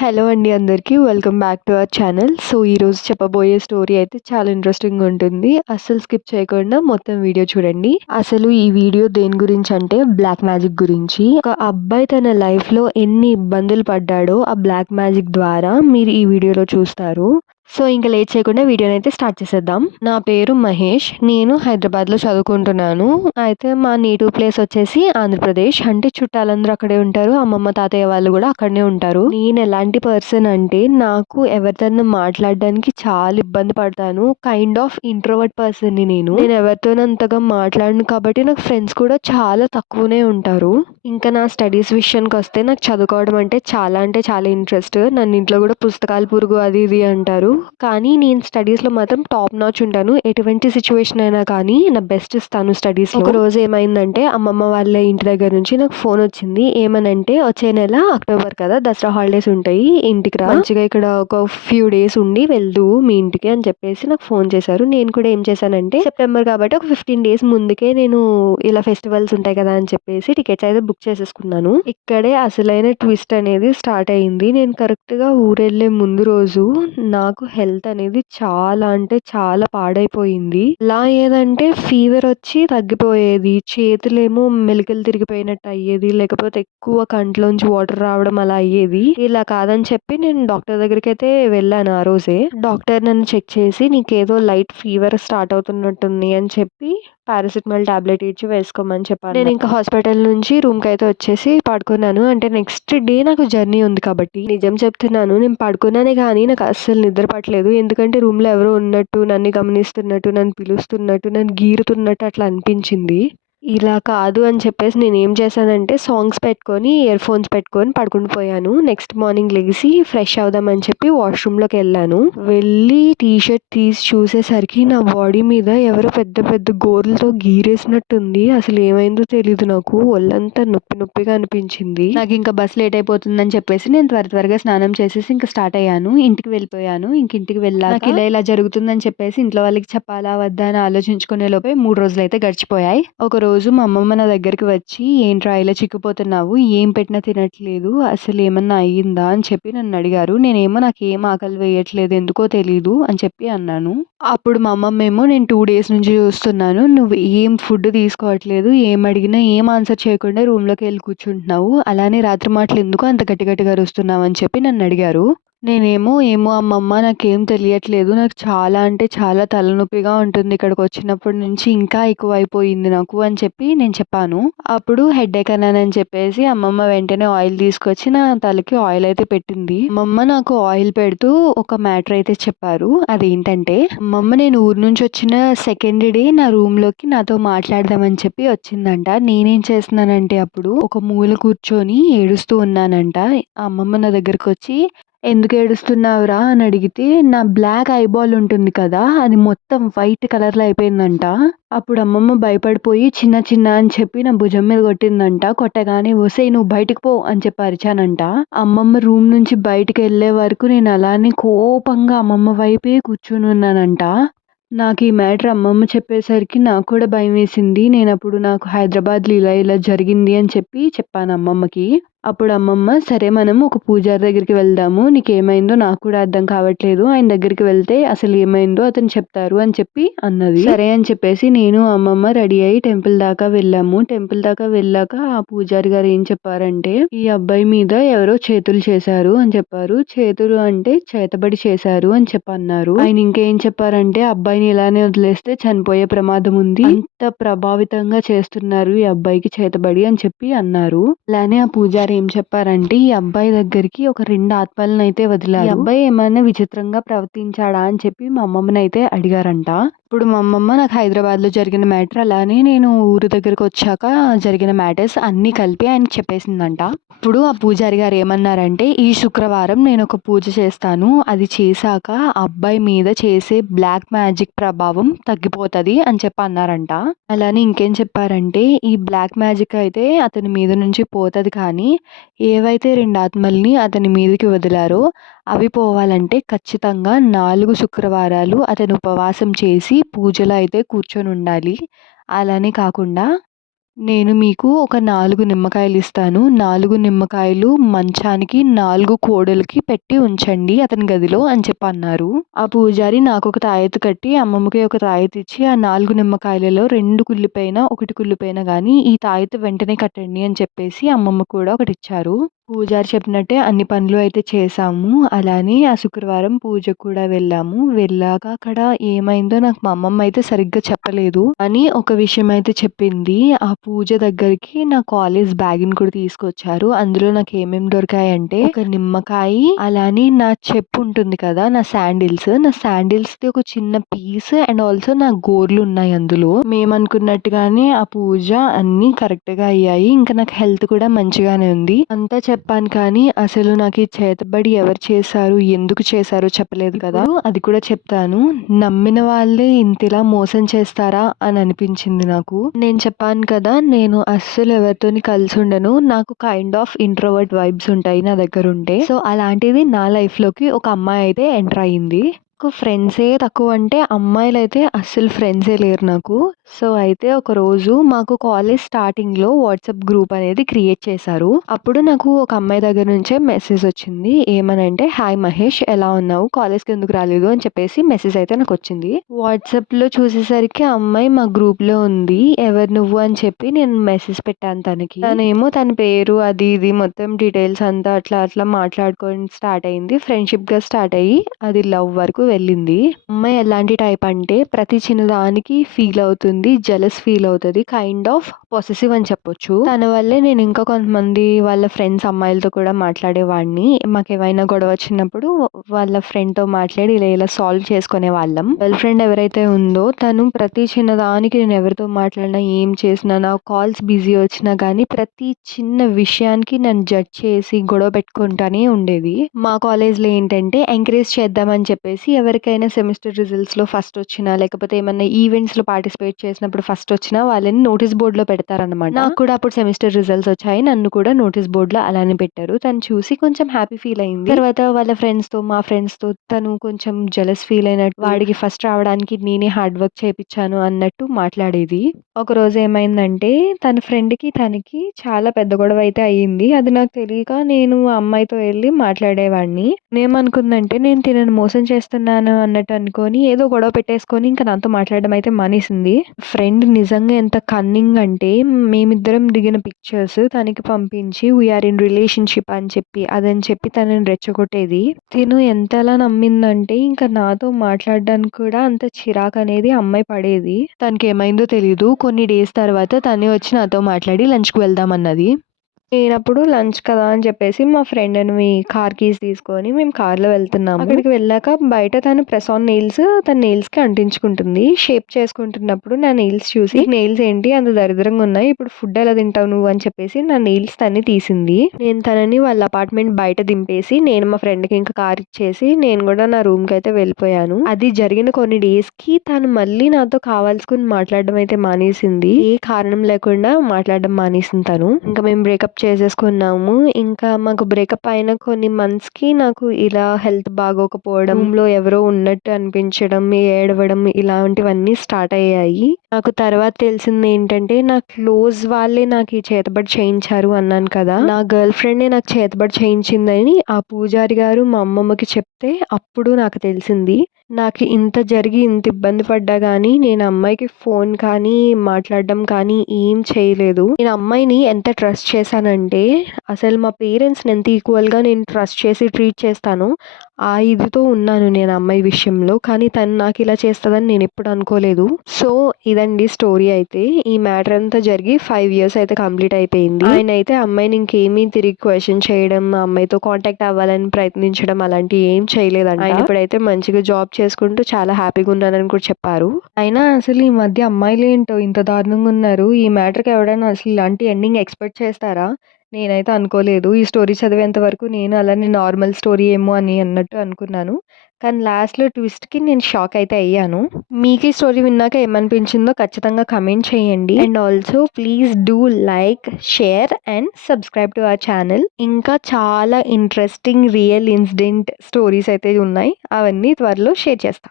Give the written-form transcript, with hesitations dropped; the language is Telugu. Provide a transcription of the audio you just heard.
హలో అండి అందరికీ. Welcome back to our channel. So, ఈరోజు చెప్పబోయే స్టోరీ అయితే చాలా ఇంట్రెస్టింగ్‌గా ఉంటుంది. అస్సలు స్కిప్ చేయకుండా మొత్తం వీడియో చూడండి. అసలు ఈ వీడియో దేని గురించంటే బ్లాక్ మ్యాజిక్ గురించి. ఒక అబ్బాయి తన లైఫ్‌లో ఎన్ని ఇబ్బందులు పడ్డాడో ఆ బ్లాక్ మ్యాజిక్ ద్వారా మీరు ఈ వీడియోలో చూస్తారు. సో, ఇంక లేట్ చేయకుండా వీడియోనైతే స్టార్ట్ చేసేద్దాం. నా పేరు మహేష్. నేను హైదరాబాద్‌లో చదువుకుంటున్నాను. అయితే మా నేటివ్ ప్లేస్ వచ్చేసి ఆంధ్రప్రదేశ్. అంటే చుట్టాలందరూ అక్కడే ఉంటారు. అమ్మమ్మ, తాతయ్య వాళ్ళు గూడా అక్కడనే ఉంటారు. నేను ఎలాంటి పర్సన్ అంటే నాకు ఎవరితోనైనా మాట్లాడడానికి చాలా ఇబ్బంది పడతాను. కైండ్ ఆఫ్ ఇంట్రోవర్ట్ పర్సన్‌ని నేను. నేను ఎవరితోనూ అంతగా మాట్లాడను కాబట్టి నాకు ఫ్రెండ్స్ కూడా చాలా తక్కువనే ఉంటారు. ఇంకా నా స్టడీస్ విషయానికొస్తే నాకు చదువుకోవడం అంటే చాలా ఇంట్రెస్ట్. నన్ను ఇంట్లో గూడా పుస్తకాల పురుగు అది ఇది అంటారు. కానీ నేను స్టడీస్‌లో మాత్రం టాప్ నాచ్ ఉంటాను. ఎటువంటి సిట్యుయేషన్ అయినా కానీ నా బెస్ట్ ఇస్తాను స్టడీస్‌లో. ఒకరోజు ఏమైందంటే అమ్మమ్మ వాళ్ళ ఇంటి దగ్గర నుంచి నాకు ఫోన్ వచ్చింది. ఏమనంటే వచ్చే నెల అక్టోబర్ కదా! దసరా హాలిడేస్ ఉంటాయి. ఇంటికి రా. మంచిగా ఇక్కడ ఒక ఫ్యూ డేస్ ఉండి వెళ్దువు మీ ఇంటికి అని చెప్పేసి నాకు ఫోన్ చేశారు. నేను కూడా ఏం చేశానంటే సెప్టెంబర్ కాబట్టి ఒక 15 డేస్ ముందుకే నేను ఇలా ఫెస్టివల్స్ ఉంటాయి కదా! అని చెప్పేసి టికెట్స్ అయితే బుక్ చేసేసుకున్నాను. ఇక్కడే అసలైన ట్విస్ట్ అనేది స్టార్ట్ అయింది. నేను కరెక్ట్‌గా ఊరెళ్ళే ముందు రోజు నాకు హెల్త్ అనేది చాలా అంటే చాలా పాడైపోయింది. ఎలా అయ్యేదంటే ఫీవర్ వచ్చి తగ్గిపోయేది. చేతులేమో మెలికలు తిరిగిపోయినట్టు అయ్యేది. లేకపోతే ఎక్కువ కంట్లోంచి వాటర్ రావడం అలా అయ్యేది. ఇలా కాదని చెప్పి నేను డాక్టర్ దగ్గరికైతే వెళ్ళాను ఆ రోజే. డాక్టర్ నన్ను చెక్ చేసి నీకేదో లైట్ ఫీవర్ స్టార్ట్ అవుతున్నట్టుంది అని చెప్పి పారాసిటమాల్ టాబ్లెట్ ఇచ్చి వేసుకోమని చెప్పారు. నేను ఇంకా హాస్పిటల్ నుంచి రూమ్‌కైతే వచ్చేసి పడుకున్నాను. అంటే నెక్స్ట్ డే నాకు జర్నీ ఉంది కాబట్టి. నిజం చెప్తున్నాను నేను పడుకున్నానే గానీ నాకు అస్సలు నిద్ర పట్టలేదు. ఎందుకంటే రూమ్‌లో ఎవరో ఉన్నట్టు, నన్ను గమనిస్తున్నట్టు, నన్ను పిలుస్తున్నట్టు, నన్ను గీరుతున్నట్టు అట్లా అనిపించింది. ఇలా కాదు అని చెప్పేసి నేనేం చేశానంటే సాంగ్స్ పెట్టుకొని, ఇయర్ ఫోన్స్ పెట్టుకొని పడుకుండి పోయాను. నెక్స్ట్ మార్నింగ్ లెగిసి ఫ్రెష్ అవుదామని చెప్పి వాష్‌రూమ్‌లోకెళ్ళాను. వెళ్ళి టీ షర్ట్ తీసి చూసేసరికి నా బాడీ మీద ఎవరో పెద్ద పెద్ద గోర్లతో గీరేసినట్టుంది. అసలు ఏమైందో తెలీదు నాకు. ఒళ్ళంతా నొప్పి నొప్పిగా అనిపించింది. నాకింక బస్ లేట్ అయిపోతుందని చెప్పేసి నేను త్వరగా స్నానం చేసేసి ఇంక స్టార్ట్ అయ్యాను. ఇంటికి వెళ్ళిపోయాను. ఇంటికి వెళ్ళాక నాకు ఇలా జరుగుతుందని చెప్పేసి ఇంట్లో వాళ్ళకి చెప్పాలా వద్దా అని ఆలోచించుకునే లోపే 3 రోజులైతే గడిచిపోయాయి. ఒకరోజు మా అమ్మమ్మ నా దగ్గరికి వచ్చి ఏంట్రా ఇలా చిక్కిపోతున్నావు? ఏం పెట్టినా తినట్లేదు. అసలు ఏమన్నా అయ్యిందా? అని చెప్పి నన్ను అడిగారు. నేనేమో నాకేం ఆకలి వేయట్లేదు. ఎందుకో తెలీదు అని చెప్పి అన్నాను. అప్పుడు మా అమ్మమ్మేమో నేను 2 డేస్ నుంచి చూస్తున్నాను. నువ్వు ఏం ఫుడ్ తీసుకోవట్లేదు. ఏం అడిగినా ఏం ఆన్సర్ చేయకుండా రూమ్‌లోకెళ్ళి కూర్చుంటున్నావు. అలానే రాత్రి మాటలు ఎందుకు అంత గట్టి గట్టిగా అరుస్తున్నావు అని చెప్పి నన్ను అడిగారు. నేనేమో ఏమో అమ్మమ్మ నాకేం తెలియట్లేదు. నాకు చాలా అంటే చాలా తలనొప్పిగా ఉంటుంది. ఇక్కడికొచ్చినప్పటి నుంచి ఇంకా ఎక్కువైపోయింది నాకు అని చెప్పి నేను చెప్పాను. అప్పుడు హెడేక్ అన్నానని చెప్పేసి అమ్మమ్మ వెంటనే ఆయిల్ తీసుకొచ్చి నా తలకి ఆయిల్ అయితే పెట్టింది. అమ్మమ్మ నాకు ఆయిల్ పెడుతూ ఒక మ్యాటర్ అయితే చెప్పారు. అదేంటంటే అమ్మమ్మ నేను ఊరు నుంచి వచ్చిన సెకండ్ డే నా రూమ్‌లోకి నాతో మాట్లాడదామని చెప్పి వచ్చిందంట. నేనేం చేస్తున్నానంటే అప్పుడు ఒక మూల కూర్చొని ఏడుస్తూ ఉన్నానంట. ఆ అమ్మమ్మ నా దగ్గరకొచ్చి ఎందుకు ఏడుస్తున్నావురా అని అడిగితే నా బ్లాక్ ఐబాల్ ఉంటుంది కదా! అది మొత్తం వైట్ కలర్‌లో అయిపోయిందంట. అప్పుడు అమ్మమ్మ భయపడిపోయి చిన్న అని చెప్పి నా భుజం మీద కొట్టిందంట. కొట్టగానే ఒసేయ్ నువ్వు బయటికి పో అని చెప్పి అరిచానంట. అమ్మమ్మ రూమ్ నుంచి బయటికెళ్ళే వరకు నేను అలానే కోపంగా అమ్మమ్మ వైపే కూర్చొనున్నానంట. నాకు ఈ మ్యాటర్ అమ్మమ్మ చెప్పేసరికి నాకు కూడా భయమేసింది. నేనప్పుడు నాకు హైదరాబాద్‌లో ఇలా జరిగింది అని చెప్పి చెప్పాను అమ్మమ్మకి. అప్పుడు అమ్మమ్మ సరే మనం ఒక పూజారి దగ్గరికి వెళ్దాము. నీకేమైందో నాకు కూడా అర్థం కావట్లేదు. ఆయన దగ్గరికి వెళ్తే అసలు ఏమైందో అతను చెప్తారు అని చెప్పి అన్నది. సరే అని చెప్పేసి నేను అమ్మమ్మ రెడీ అయ్యి టెంపుల్ దాకా వెళ్ళాము. టెంపుల్ దాకా వెళ్ళాక ఆ పూజారి గారు ఏం చెప్పారంటే ఈ అబ్బాయి మీద ఎవరో చేతులు చేశారు అని చెప్పారు. చేతులు అంటే చేతబడి చేశారు అని చెప్పన్నారు. ఆయన ఇంకేం చెప్పారంటే అబ్బాయిని ఇలానే వదిలేస్తే చనిపోయే ప్రమాదం ఉంది. అంత ప్రభావితంగా చేస్తున్నారు ఈ అబ్బాయికి చేతబడి అని చెప్పి అన్నారు. అలానే ఆ పూజారి ఏం చెప్పారంటే ఈ అబ్బాయి దగ్గరికి ఒక 2 ఆత్మలనైతే వదిలారు. ఈ అబ్బాయి ఏమైనా విచిత్రంగా ప్రవర్తించాడా అని చెప్పి మా అమ్మమ్మనైతే అడిగారంట. ఇప్పుడు మా అమ్మమ్మ నాకు హైదరాబాద్‌లో జరిగిన మ్యాటర్ అలానే నేను ఊరు దగ్గరకొచ్చాక జరిగిన మ్యాటర్స్ అన్నీ కలిపి ఆయనకి చెప్పేసిందంట. అప్పుడు ఆ పూజారి గారు ఏమన్నారంటే ఈ శుక్రవారం నేనొక పూజ చేస్తాను. అది చేశాక ఆ అబ్బాయి మీద చేసే బ్లాక్ మ్యాజిక్ ప్రభావం తగ్గిపోతది అని చెప్పి అన్నారంట. అలానే ఇంకేం చెప్పారంటే ఈ బ్లాక్ మ్యాజిక్ అయితే అతని మీద నుంచి పోతది కానీ ఏవైతే 2 ఆత్మల్ని అతని మీదకి వదిలారో అవి పోవాలంటే ఖచ్చితంగా 4 శుక్రవారాలు అతను ఉపవాసం చేసి పూజలో అయితే కూర్చొనుండాలి. అలానే కాకుండా నేను మీకు ఒక 4 నిమ్మకాయలు ఇస్తాను. 4 నిమ్మకాయలు మంచానికి 4 కోడలికి పెట్టి ఉంచండి అతని గదిలో అని చెప్పి అన్నారు. ఆ పూజారి నాకొక తాయెత్తు కట్టి, అమ్మమ్మకి ఒక తాయెత్తు ఇచ్చి, ఆ 4 నిమ్మకాయలలో 2 కుళ్ళిపోయినా, 1 కుళ్ళిపోయినా గానీ ఈ తాయెత్తు వెంటనే కట్టండి అని చెప్పేసి అమ్మమ్మకు కూడా ఒకటిచ్చారు. పూజారి చెప్పినట్టే అన్ని పనులు అయితే చేశాము. అలానే ఆ శుక్రవారం పూజకు కూడా వెళ్ళాము. వెళ్ళాక అక్కడ ఏమైందో నాకు మా అమ్మమ్మ అయితే సరిగ్గా చెప్పలేదు. కానీ ఒక విషయం అయితే చెప్పింది. ఆ పూజ దగ్గరికి నా కాలేజ్ బ్యాగ్‌ని కూడా తీసుకొచ్చారు. అందులో నాకు ఏమేమి దొరికాయంటే ఒక నిమ్మకాయి, అలానే నా చెప్పు ఉంటుంది కదా! నా శాండిల్స్‌ది ఒక చిన్న పీస్ అండ్ ఆల్సో నా గోర్లున్నాయి అందులో. మేమనుకున్నట్టుగానే ఆ పూజ అన్నీ కరెక్ట్‌గా అయ్యాయి. ఇంకా నాకు హెల్త్ కూడా మంచిగానే ఉంది. అంతా చెప్పాను కానీ అసలు నాకు ఈ చేతబడి ఎవరు చేశారు? ఎందుకు చేశారో చెప్పలేదు కదా! అది కూడా చెప్తాను. నమ్మిన వాళ్ళే ఇంతిలా మోసం చేస్తారా అని అనిపించింది నాకు. నేను చెప్పాను కదా! నేను అస్సలు ఎవరితోని కలిసుండను. నాకు కైండ్ ఆఫ్ ఇంట్రోవర్ట్ వైబ్స్ ఉంటాయి నా దగ్గరుంటే. సో, అలాంటిది నా లైఫ్‌లోకి ఒక అమ్మాయి అయితే ఎంటర్ అయింది. నాకు ఫ్రెండ్సే తక్కువ అంటే అమ్మాయిలైతే అస్సలు ఫ్రెండ్సే లేరు నాకు. సో, అయితే ఒకరోజు మాకు కాలేజ్ స్టార్టింగ్‌లో వాట్సాప్ గ్రూప్ అనేది క్రియేట్ చేశారు. అప్పుడు నాకు ఒక అమ్మాయి దగ్గర నుంచే మెసేజ్ వచ్చింది. ఏమనంటే, "హాయ్ మహేష్ ఎలా ఉన్నావు? కాలేజ్‌కి ఎందుకు రాలేదు?" అని చెప్పేసి మెసేజ్ అయితే నాకొచ్చింది. వాట్సాప్‌లో చూసేసరికి ఆ అమ్మాయి మా గ్రూప్‌లో ఉంది. ఎవరు నువ్వు అని చెప్పి నేను మెసేజ్ పెట్టాను తనకి. తనేమో తన పేరు అది ఇది మొత్తం డీటెయిల్స్ అంతా అట్లా అట్లా మాట్లాడుకొని స్టార్ట్ అయింది. ఫ్రెండ్‌షిప్‌గా స్టార్ట్ అయ్యి అది లవ్ వరకు వెళ్ళింది. అమ్మాయి ఎలాంటి టైప్ అంటే ప్రతి చిన్నదానికి ఫీల్ అవుతుంది. జెలస్ ఫీల్ అవుతది. కైండ్ ఆఫ్ పొసెసివ్ అని చెప్పొచ్చు. తన వల్లే నేను ఇంకా కొంతమంది వాళ్ళ ఫ్రెండ్స్ అమ్మాయిలతో కూడా మాట్లాడేవాడిని. మాకేమైనా గొడవ వచ్చినప్పుడు వాళ్ళ ఫ్రెండ్‌తో మాట్లాడి ఇలా ఇలా సాల్వ్ చేసుకునేవాళ్ళం. గర్ల్ ఫ్రెండ్ ఎవరైతే ఉందో తను ప్రతి చిన్నదానికి నేను ఎవరితో మాట్లాడినా, ఏం చేసినా, నా కాల్స్ బిజీ వచ్చినా గానీ ప్రతి చిన్న విషయానికి నన్ను జడ్జ్ చేసి గొడవ పెట్టుకుంటానే ఉండేది. మా కాలేజ్‌లో ఏంటంటే ఎంకరేజ్ చేద్దామని చెప్పేసి ఎవరికైనా సెమిస్టర్ రిజల్ట్స్‌లో ఫస్ట్ వచ్చినా, లేకపోతే ఏమన్నా ఈవెంట్స్‌లో పార్టిసిపేట్ చేసినప్పుడు ఫస్ట్ వచ్చినా వాళ్ళని నోటీస్ బోర్డ్‌లో పెడతారనమాట. నాకు కూడా అప్పుడు సెమిస్టర్ రిజల్ట్స్ వచ్చాయి. నన్ను కూడా నోటీస్ బోర్డ్‌లో అలానే పెట్టారు. తను చూసి కొంచెం హ్యాపీ ఫీల్ అయింది. తర్వాత వాళ్ళ ఫ్రెండ్స్‌తో, మా ఫ్రెండ్స్‌తో తను కొంచెం జెలస్ ఫీల్ అయినట్టు, వాడికి ఫస్ట్ రావడానికి నేనే హార్డ్ వర్క్ చేపిచ్చాను అన్నట్టు మాట్లాడేది. ఒకరోజు ఏమైందంటే తన ఫ్రెండ్‌కి, తనకి చాలా పెద్ద గొడవ అయితే అయింది. అది నాకు తెలియక నేను ఆ అమ్మాయితో ఎళ్లి మాట్లాడేవాడిని. నేనేమనుకున్నానంటే నేను తినని మోసం చేస్తున్నాను అన్నట్టు అనుకోని ఏదో గొడవ పెట్టేసుకొని ఇంక నాతో మాట్లాడడం అయితే మానేసింది. ఫ్రెండ్ నిజంగా ఎంత కన్నింగ్ అంటే మేమిద్దరం దిగిన పిక్చర్స్ తనకి పంపించి వి ఆర్ ఇన్ రిలేషన్‌షిప్ అని చెప్పి, అదని చెప్పి తనని రెచ్చగొట్టేది. తిను ఎంతలా నమ్మిందంటే ఇంక నాతో మాట్లాడడానికి కూడా అంత చిరాకనేది అమ్మాయి పడేది. తనకేమైందో తెలీదు. కొన్ని డేస్ తర్వాత తనే వచ్చి నాతో మాట్లాడి లంచ్‌కి వెళ్దామన్నది. నేనప్పుడు లంచ్ కదా అని చెప్పేసి మా ఫ్రెండ్‌ని కార్ కీస్ తీసుకొని మేము కార్‌లో వెళ్తున్నాము. అక్కడికి వెళ్ళాక బయట తను ప్రెస్ ఆన్ నెయిల్స్ తన నెయిల్స్‌కి అంటించుకుంటుంది. షేప్ చేసుకుంటున్నప్పుడు నా నెయిల్స్ చూసి, "నీకు నెయిల్స్ ఏంటి అంత దరిద్రంగా ఉన్నాయి. ఇప్పుడు ఫుడ్ ఎలా తింటావు నువ్వు" అని చెప్పేసి నా నెయిల్స్ తనే తీసింది. నేను తనని వాళ్ళ అపార్ట్మెంట్ బయట దింపేసి నేను మా ఫ్రెండ్‌కి ఇంకా కార్ ఇచ్చేసి నేను కూడా నా రూమ్‌కి అయితే వెళ్ళిపోయాను. అది జరిగిన కొన్ని డేస్‌కి తను మళ్ళీ నాతో కావాల్సుకుని మాట్లాడడం అయితే మానేసింది. ఏ కారణం లేకుండా మాట్లాడడం మానేసింది తను. ఇంకా మేము బ్రేకప్ చేసేసుకున్నాము. ఇంకా మాకు బ్రేకప్ అయిన కొన్ని మంత్స్‌కి నాకు ఇలా హెల్త్ బాగోకపోవడం, రూమ్‌లో ఎవరో ఉన్నట్టు అనిపించడం, ఏడవడం ఇలాంటివన్నీ స్టార్ట్ అయ్యాయి. నాకు తర్వాత తెలిసిందేంటంటే నా క్లోజ్ వాళ్ళే నాకు ఈ చేతబడి చేయించారు అన్నాను కదా! నా గర్ల్ ఫ్రెండే నాకు చేతబడి చేయించిందని ఆ పూజారి గారు మా అమ్మమ్మకి చెప్తే అప్పుడు నాకు తెలిసింది. నాకు ఇంత జరిగి ఇంత ఇబ్బంది పడ్డా గానీ నేను అమ్మాయికి ఫోన్ కానీ, మాట్లాడడం కానీ ఏం చేయలేదు. నేను అమ్మాయిని ఎంత ట్రస్ట్ చేశానంటే అసలు మా పేరెంట్స్‌ని ఎంత ఈక్వల్‌గా నేను ట్రస్ట్ చేసి ట్రీట్ చేస్తానో ఆ ఇదితో ఉన్నాను నేను ఆ అమ్మాయి విషయంలో. కానీ తను నాకిలా చేస్తదని నేనెప్పుడు అనుకోలేదు. సో, ఇదండి స్టోరీ అయితే. ఈ మ్యాటర్ అంతా జరిగి 5 ఇయర్స్ అయితే కంప్లీట్ అయిపోయింది. ఆయనైతే అమ్మాయిని ఇంకేమీ తిరిగి క్వెషన్ చేయడం, ఆ అమ్మాయితో కాంటాక్ట్ అవ్వాలని ప్రయత్నించడం అలాంటివి ఏం చేయలేదంట. ఆయన ఇప్పుడైతే మంచిగా జాబ్ చేసుకుంటూ చాలా హ్యాపీగా ఉన్నానని కూడా చెప్పారు. అయినా అసలు ఈ మధ్య అమ్మాయిలేంటో ఇంత దారుణంగా ఉన్నారు. ఈ మ్యాటర్‌కి ఎవడైనా అసలు ఇలాంటి ఎండింగ్ ఎక్స్‌పెక్ట్ చేస్తారా? నేనైతే అనుకోలేదు. ఈ స్టోరీ చదివేంత వరకు నేను అలానే నార్మల్ స్టోరీ ఏమో అని అన్నట్టు అనుకున్నాను. కానీ లాస్ట్‌లో ట్విస్ట్‌కి నేను షాక్ అయితే అయ్యాను. మీకు ఈ స్టోరీ విన్నాక ఏమనిపించిందో ఖచ్చితంగా కమెంట్ చేయండి. And also please do like, share and subscribe to our channel. ఇంకా చాలా ఇంట్రెస్టింగ్ రియల్ ఇన్సిడెంట్ స్టోరీస్ అయితే ఉన్నాయి. అవన్నీ త్వరలో షేర్ చేస్తా.